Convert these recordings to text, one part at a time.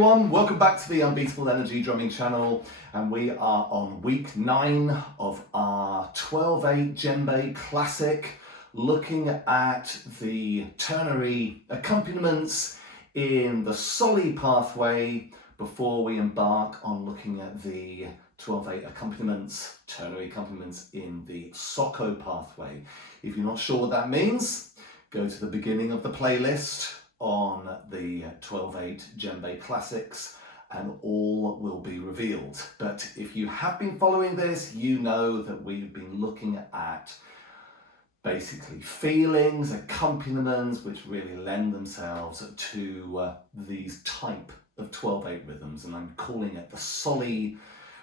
everyone, welcome back to the Unbeatable Energy drumming channel, and we are on week 9 of our 12/8 djembe classic, looking at the ternary accompaniments in the Soli pathway before we embark on looking at the 12/8 accompaniments, ternary accompaniments in the Soko pathway. If you're not sure what that means, go to the beginning of the playlist on the 12/8 djembe classics and all will be revealed. But if you have been following this, you know that we've been looking at basically feelings, accompaniments, which really lend themselves to these type of 12/8 rhythms, and I'm calling it the Soli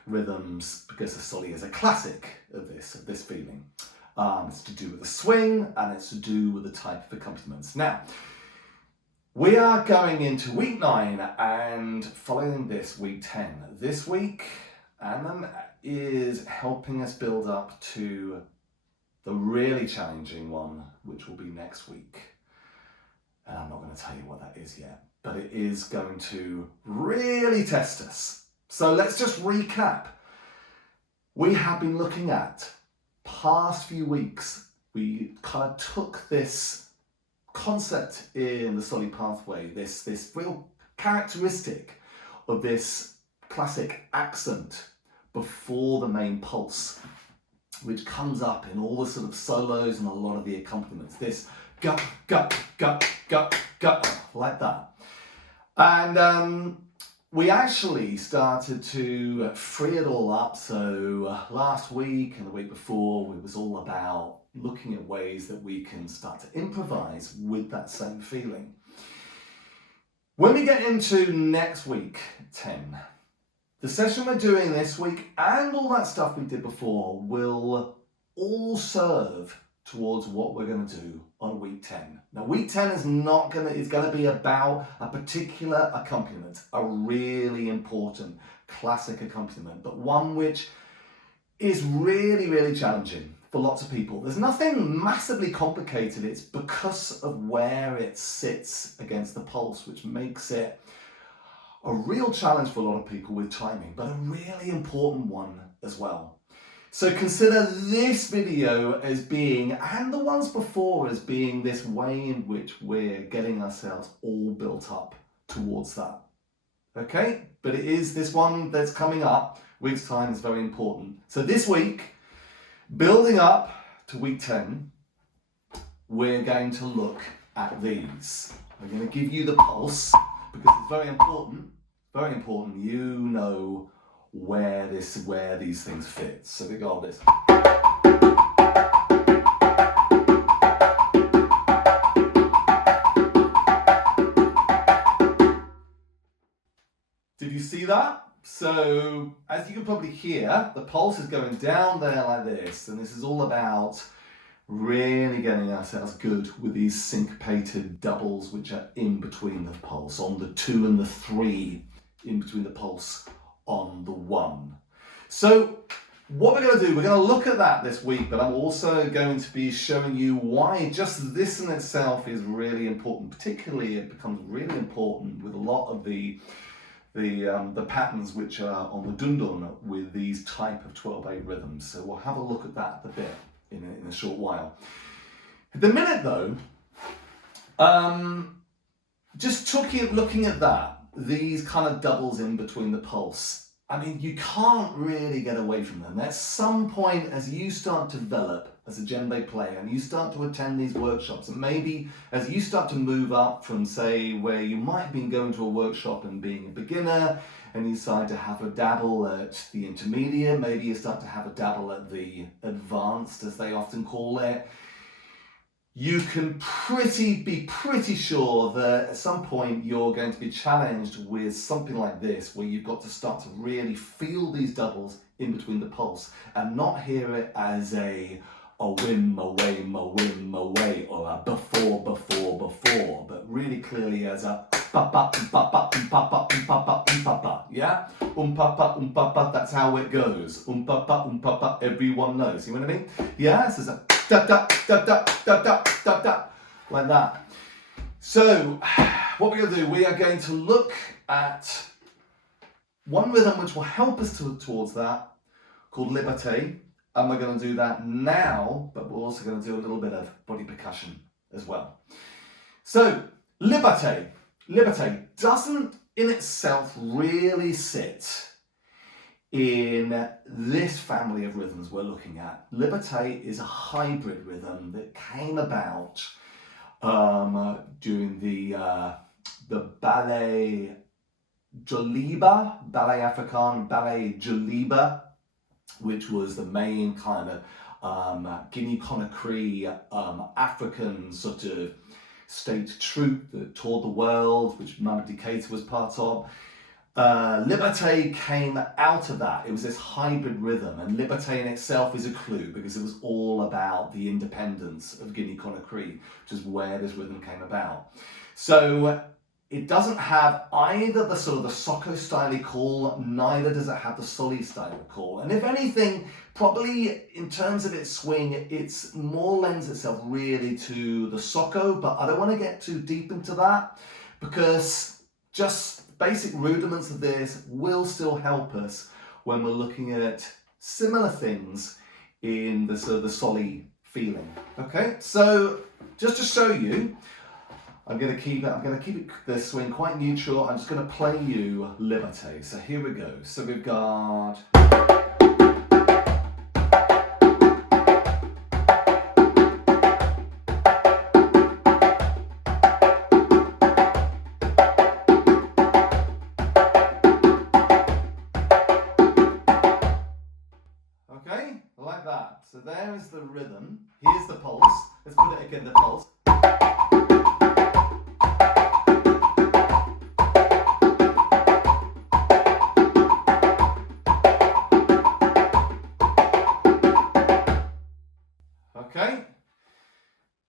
rhythms because the Soli is a classic of this feeling. It's to do with the swing and it's to do with the type of accompaniments. Now, we are going into week 9 and following this week 10. This week, Anam is helping us build up to the really challenging one, which will be next week. And I'm not going to tell you what that is yet, but it is going to really test us. So let's just recap. We have been looking at past few weeks. We kind of took this concept in the Soli pathway, this real characteristic of this classic accent before the main pulse, which comes up in all the sort of solos and a lot of the accompaniments. This gut, gut, gut, gut, gut, like that. And we actually started to free it all up. So last week and the week before, it was all about looking at ways that we can start to improvise with that same feeling. When we get into next week 10, the session we're doing this week and all that stuff we did before will all serve towards what we're going to do on week 10. Now, week 10 is going to be about a particular accompaniment, a really important classic accompaniment, but one which is really, really challenging for lots of people. There's nothing massively complicated. It's because of where it sits against the pulse, which makes it a real challenge for a lot of people with timing, but a really important one as well. So consider this video as being, and the ones before as being, this way in which we're getting ourselves all built up towards that. Okay, but it is this one that's coming up. Week's time is very important. So this week, building up to week 10, we're going to look at these. We're going to give you the pulse because it's very important you know where these things fit. So we got this. Did you see that? So, as you can probably hear, the pulse is going down there like this, and this is all about really getting ourselves good with these syncopated doubles which are in between the pulse, on the 2 and the 3, in between the pulse on the 1. So, what we're going to do, we're going to look at that this week, but I'm also going to be showing you why just this in itself is really important. Particularly, it becomes really important with a lot of the patterns which are on the dundun with these type of 12/8 rhythms. So we'll have a look at that a bit in a short while. At the minute though, just looking at that, these kind of doubles in between the pulse, I mean, you can't really get away from them. At some point, as you start to develop as a djembe player and you start to attend these workshops, and maybe as you start to move up from, say, where you might have been going to a workshop and being a beginner, and you decide to have a dabble at the intermediate, maybe you start to have a dabble at the advanced, as they often call it, you can be pretty sure that at some point you're going to be challenged with something like this, where you've got to start to really feel these doubles in between the pulse and not hear it as a whim away, or a before, but really clearly as a yeah? That's how it goes. Everyone knows. You know what I mean? Yeah, so it's a da da da da da da da da like that. So what we're going to do, we are going to look at one rhythm which will help us towards that, called Liberte, and we're going to do that now, but we're also going to do a little bit of body percussion as well. So, Liberte. Liberte doesn't in itself really sit in this family of rhythms we're looking at. Liberte is a hybrid rhythm that came about during the ballet Joliba, ballet African, ballet Joliba, which was the main kind of Guinea-Conakry African sort of state troupe that toured the world, which Mamadi Keita was part of. Liberte came out of that. It was this hybrid rhythm, and Liberte in itself is a clue because it was all about the independence of Guinea-Conakry, which is where this rhythm came about. So it doesn't have either the sort of the Soli-style call, neither does it have the Soli-style call. And if anything, probably in terms of its swing, it's more lends itself really to the Soko, but I don't want to get too deep into that because just basic rudiments of this will still help us when we're looking at similar things in the sort of the Soli feeling. Okay, so just to show you, I'm going to keep it the swing quite neutral. I'm just going to play you Liberte. So here we go. So we've got. Okay, like that. So there is the rhythm. Here's the pulse. Let's put it again, the pulse. Okay,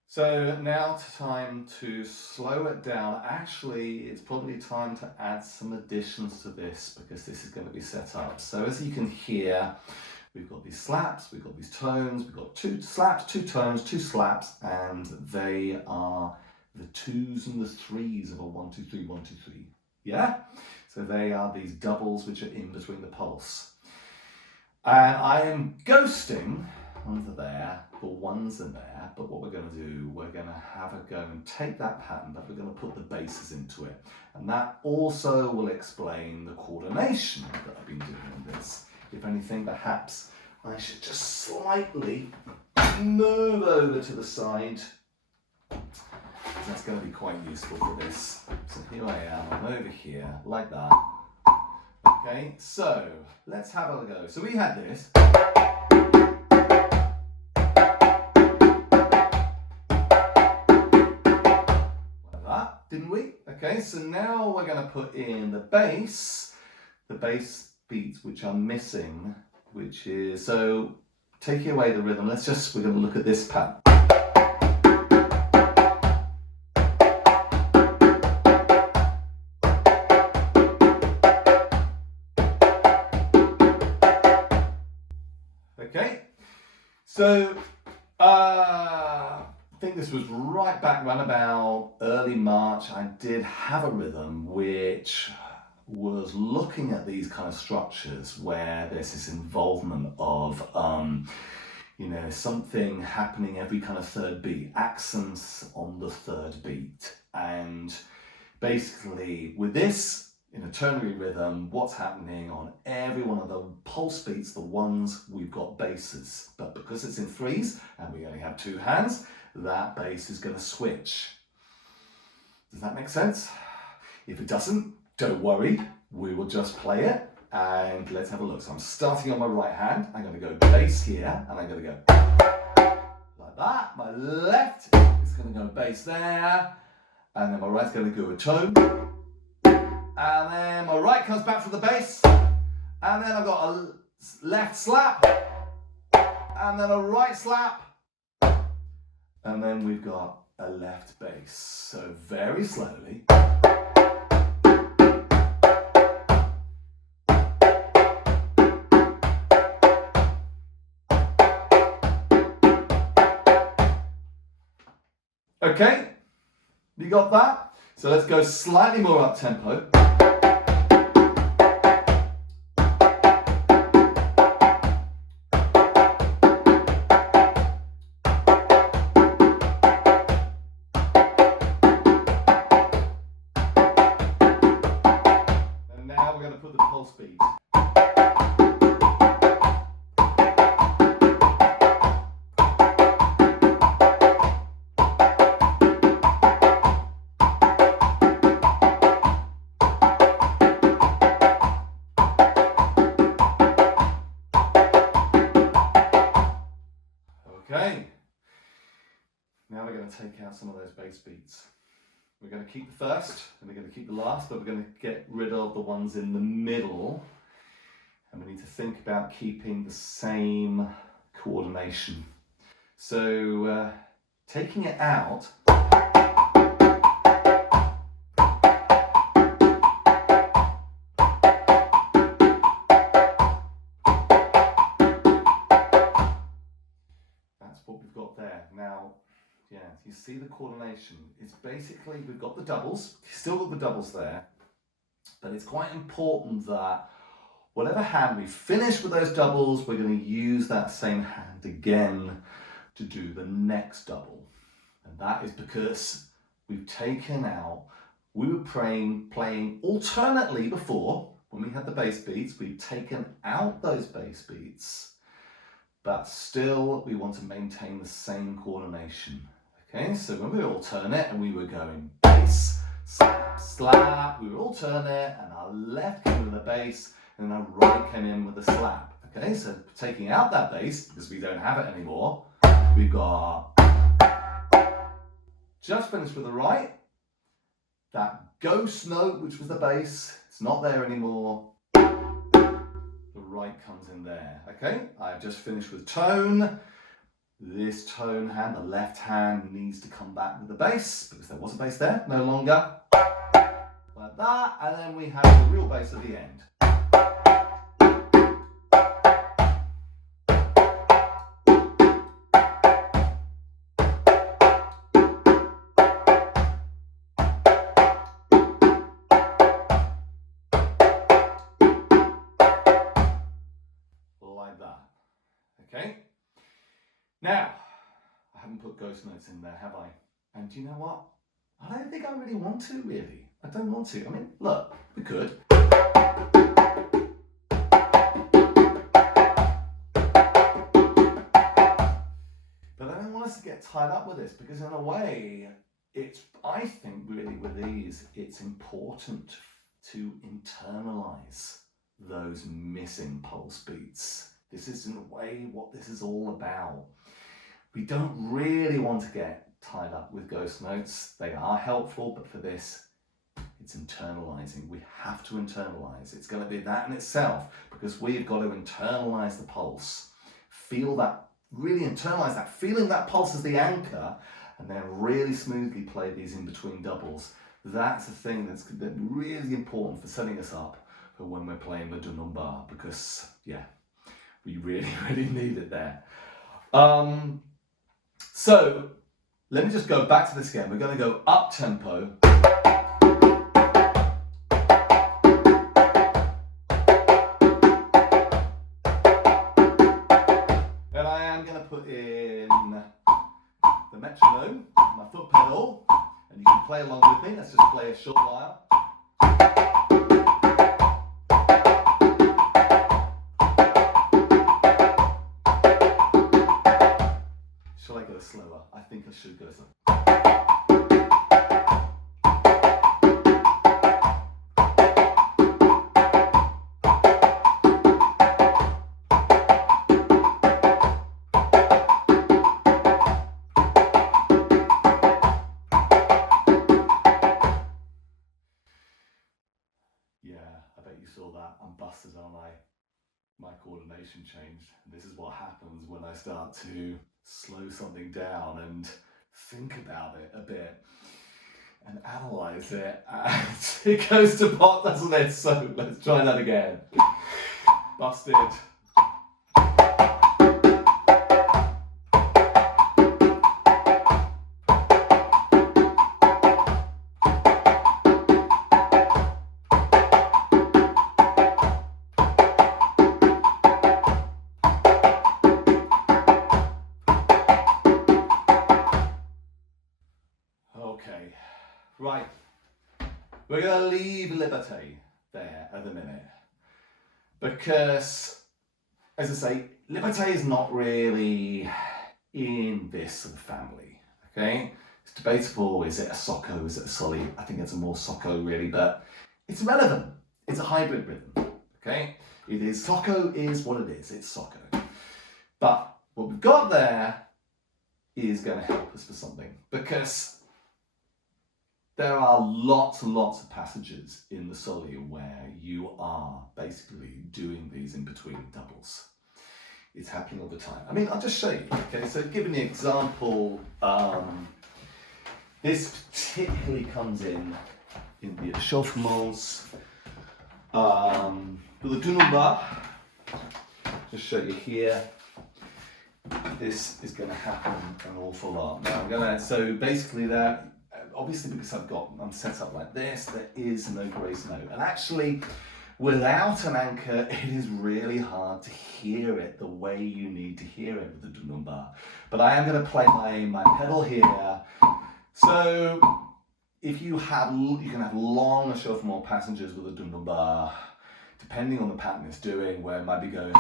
so now time to slow it down. Actually, it's probably time to add some additions to this because this is going to be set up. So as you can hear, we've got these slaps, we've got these tones, we've got 2 slaps, 2 tones, 2 slaps, and they are the 2s and the 3s of a 1, 2, 3, 1, 2, 3. Yeah? So they are these doubles which are in between the pulse. And I am ghosting onto there, the ones in there, but what we're going to do, we're going to have a go and take that pattern, but we're going to put the basses into it. And that also will explain the coordination that I've been doing in this. If anything, perhaps I should just slightly move over to the side. That's going to be quite useful for this. So here I am, I'm over here, like that. Okay, so let's have a go. So we had this. Didn't we? Okay, so now we're going to put in the bass beats which are missing, which is, so taking away the rhythm, we're going to look at this pattern. Okay, so I think this was right back around about early March. I did have a rhythm which was looking at these kind of structures where there's this involvement of something happening every kind of third beat, accents on the third beat. And basically with this, in a ternary rhythm, what's happening on every one of the pulse beats, the ones, we've got basses. But because it's in 3s and we only have 2 hands, that bass is going to switch. Does that make sense? If it doesn't, don't worry, we will just play it and let's have a look. So I'm starting on my right hand, I'm going to go bass here and I'm going to go like that. My left is going to go bass there and then my right's going to go a tone. And then my right comes back for the bass, and then I've got a left slap, and then a right slap, and then we've got a left bass. So very slowly. Okay, you got that? So let's go slightly more up tempo. Okay. Now we're going to take out some of those bass beats. We're going to keep the first, and we're going to keep the last, but we're going to get rid of the ones in the middle. And we need to think about keeping the same coordination. So, taking it out, that's what we've got there. Now, yeah, you see the coordination. It's basically, we've got the doubles, still got the doubles there, but it's quite important that whatever hand we finish with those doubles, we're going to use that same hand again to do the next double. And that is because we've taken out, we were playing alternately before, when we had the bass beats, we've taken out those bass beats, but still we want to maintain the same coordination. Okay, so when we alternate and we were going bass, slap, slap, we were alternate and our left came with the bass and our right came in with the slap. Okay, so taking out that bass, because we don't have it anymore, we've got just finished with the right, that ghost note, which was the bass, it's not there anymore, the right comes in there. Okay, I've just finished with tone. This tone hand, the left hand, needs to come back with the bass, because there was a bass there, no longer. Like that, and then we have the real bass at the end. Like that. Okay? Now, I haven't put ghost notes in there, have I? And do you know what? I don't think I really want to, really. I don't want to. I mean, look, we could. But I don't want us to get tied up with this, because in a way, I think really with these, it's important to internalize those missing pulse beats. This is in a way what this is all about. We don't really want to get tied up with ghost notes. They are helpful, but for this, it's internalizing. We have to internalize. It's going to be that in itself, because we've got to internalize the pulse. Feel that, really internalize that, feeling that pulse as the anchor, and then really smoothly play these in between doubles. That's the thing that's really important for setting us up for when we're playing the dunduns, because, yeah, we really, really need it there. So, let me just go back to this again. We're going to go up tempo. And I am going to put in the metronome, my foot pedal, and you can play along with me. Let's just play a short while. Shall I go slower? I think I should go slower. Yeah, I bet you saw that. I'm busted, aren't I? My coordination changed. This is what happens when I start to slow something down and think about it a bit and analyze it. And it goes to pot, doesn't it? So let's try that again. Busted. Okay, right, we're going to leave Liberte there at the minute, because, as I say, Liberte is not really in this sort of family, okay? It's debatable, is it a Socco, is it a Soli? I think it's a more Socco really, but it's relevant. It's a hybrid rhythm, okay? It is, Socco is what it is, it's Socco. But what we've got there is going to help us for something, because there are lots and lots of passages in the Soli where you are basically doing these in between doubles. It's happening all the time. I mean, I'll just show you. Okay, so giving the example, this particularly comes in the échauffements, with the dunduns. Just show you here. This is going to happen an awful lot. Now so basically that, obviously because I'm set up like this, there is no grace note. And actually, without an anchor, it is really hard to hear it the way you need to hear it with the dunduns. But I am going to play my pedal here. So if you can have long échauffement passages with a dunduns, depending on the pattern it's doing, where it might be going.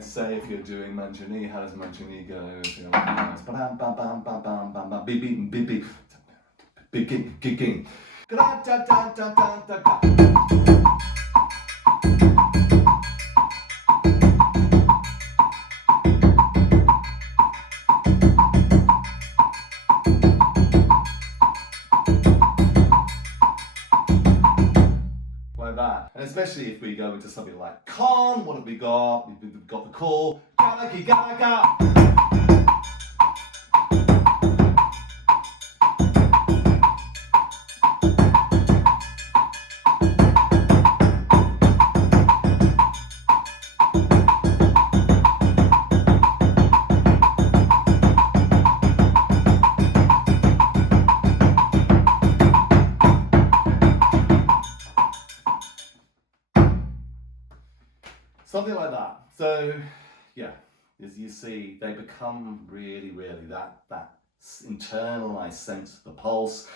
Say if you're doing Manjani, how does Manjani go? Bam, bam, bam, bam, bam, bam, bam, beep, beep, beep, beep, begin, kicking. Like that. And especially if we go into something like con, what have we got? We've got the call. Like something like that. So yeah, as you see, they become really that internalized sense of the pulse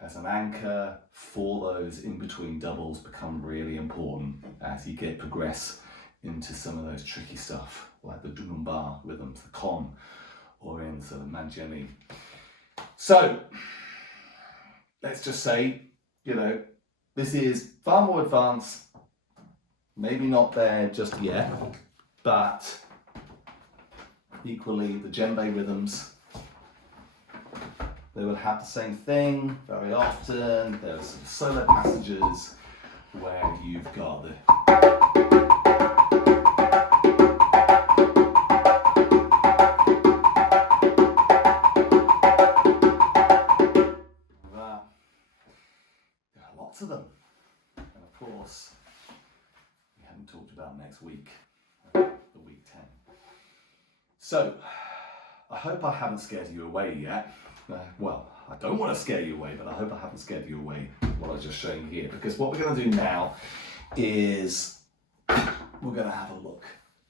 as an anchor for those in between doubles become really important as you progress into some of those tricky stuff like the dunduns rhythms, the con, or in sort of Manjani. So let's just say, this is far more advanced. Maybe not there just yet, but equally the djembe rhythms, they will have the same thing very often. There's solo passages where you've got the that. There are lots of them, and of course talked about next week, the week 10. So, I hope I haven't scared you away yet. Well, I don't want to scare you away, but I hope I haven't scared you away what I was just showing you here. Because what we're going to do now is we're going to have a look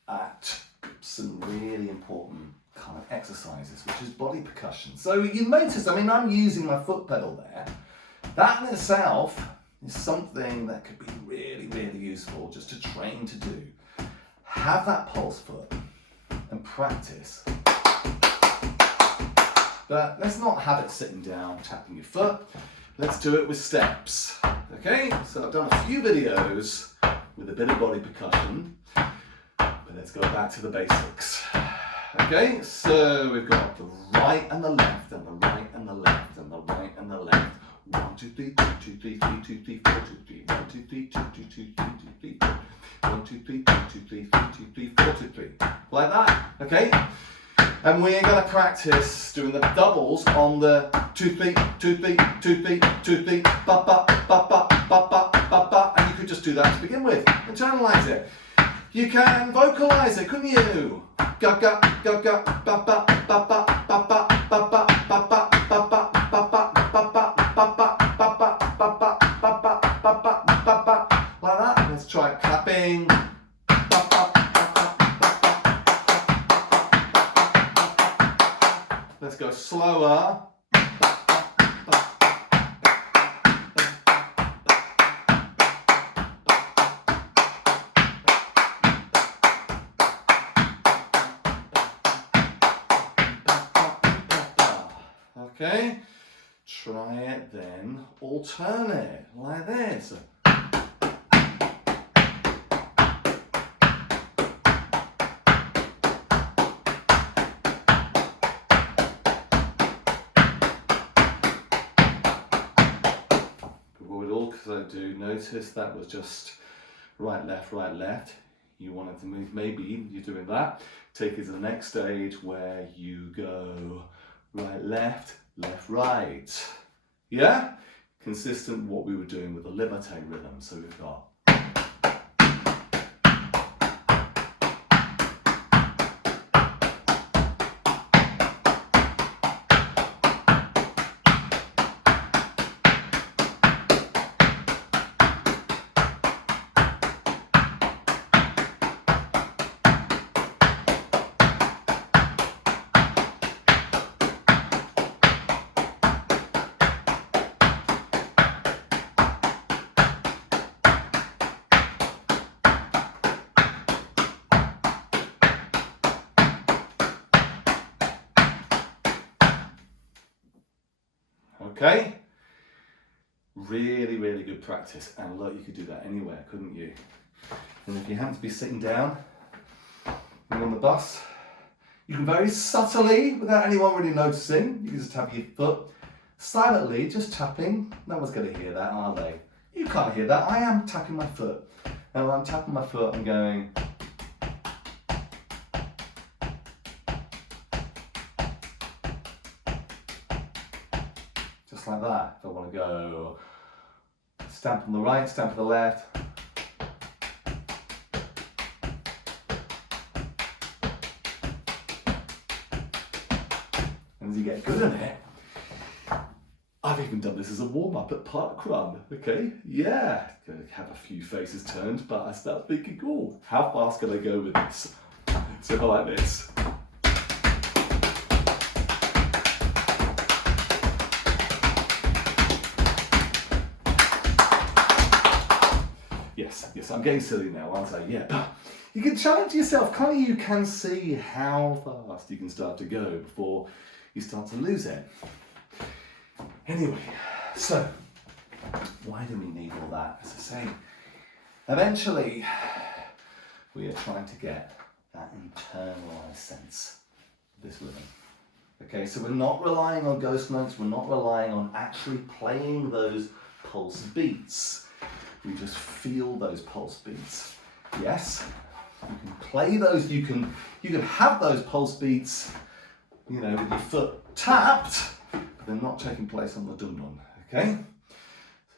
at some really important kind of exercises, which is body percussion. So you notice, I'm using my foot pedal there. That in itself is something that could be really useful just to train to do. Have that pulse foot and practice. But let's not have it sitting down tapping your foot. Let's do it with steps. Okay, so I've done a few videos with a bit of body percussion, but let's go back to the basics. Okay, so we've got the right and the left and the right and the left and the right and the left. 1, 2, 3, 2, 2, 3, 3, 2, 3, 4, 2, 3, 1, 2, 3, 2, 2, 2, 3, 2, 3, 4, 1, 2, 3, 2, 2, 3, 3, 2, 3, 4, 2, 3. Like that, okay? And we're going to practice doing the doubles on the 2, 3, 2, 3, 2, 3, 2, 3, ba ba ba ba ba ba ba ba, and you could just do that to begin with. Internalize it. You can vocalize it, couldn't you? Ga ga ga ga ba ba ba ba ba ba ba ba ba ba ba ba ba. Like that. Let's try clapping. Let's go slower. Okay. Try it, then alternate like this. Because I do notice that was just right, left, right, left. You wanted to move, maybe you're doing that. Take it to the next stage where you go right, left, left, right. Yeah? Consistent with what we were doing with the Liberte rhythm. So we've got. Okay? Really, really good practice. And look, you could do that anywhere, couldn't you? And if you happen to be sitting down on the bus, you can very subtly, without anyone really noticing, you can just have your foot silently just tapping. No one's going to hear that, are they? You can't hear that. I am tapping my foot. And when I'm tapping my foot, I'm going. Just like that. If I want to go stamp on the right, stamp on the left. And as you get good at it, I've even done this as a warm-up at Park Run, okay? Yeah, gonna have a few faces turned, but I start thinking, oh, how fast can I go with this? So like this. Yes, I'm getting silly now, aren't I? Yeah. You can challenge yourself, can't you? You can see how fast you can start to go before you start to lose it. Anyway, so why do we need all that? As I say, eventually we are trying to get that internalized sense of this rhythm. Okay, so we're not relying on ghost notes, we're not relying on actually playing those pulse beats. We just feel those pulse beats. Yes, you can play those, you can have those pulse beats, you know, with your foot tapped, but they're not taking place on the dundun, okay?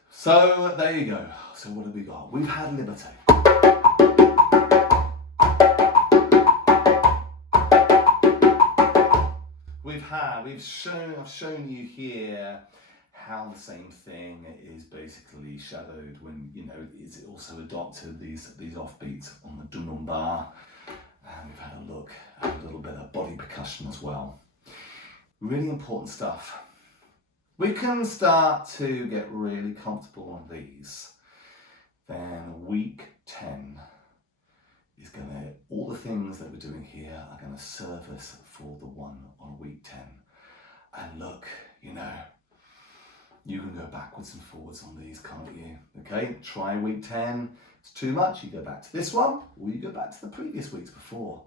So there you go. So what have we got? We've had Liberte. I've shown you here how the same thing is basically shadowed when, you know, it's also adopted these offbeats on the dundun bar. And we've had a look at a little bit of body percussion as well. Really important stuff. We can start to get really comfortable on these. Then week 10 is all the things that we're doing here are gonna service for the one on week 10. And look, you know, you can go backwards and forwards on these, can't you? Okay, try week 10. It's too much, you go back to this one, or you go back to the previous weeks before.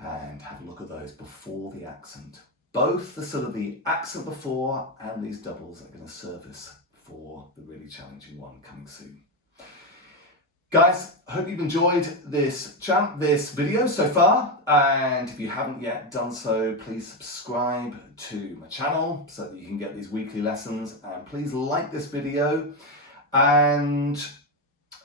And have a look at those before the accent. Both the sort of the accent before and these doubles are gonna service for the really challenging one coming soon. Guys, I hope you've enjoyed this video so far, and if you haven't yet done so, please subscribe to my channel so that you can get these weekly lessons, and please like this video and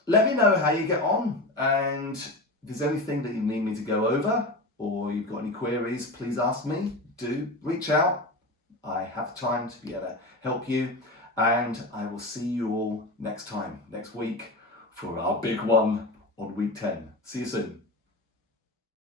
let me know how you get on, and if there's anything that you need me to go over or you've got any queries, please ask me. Do reach out. I have time to be able to help you, and I will see you all next week for our big one on week 10. See you soon.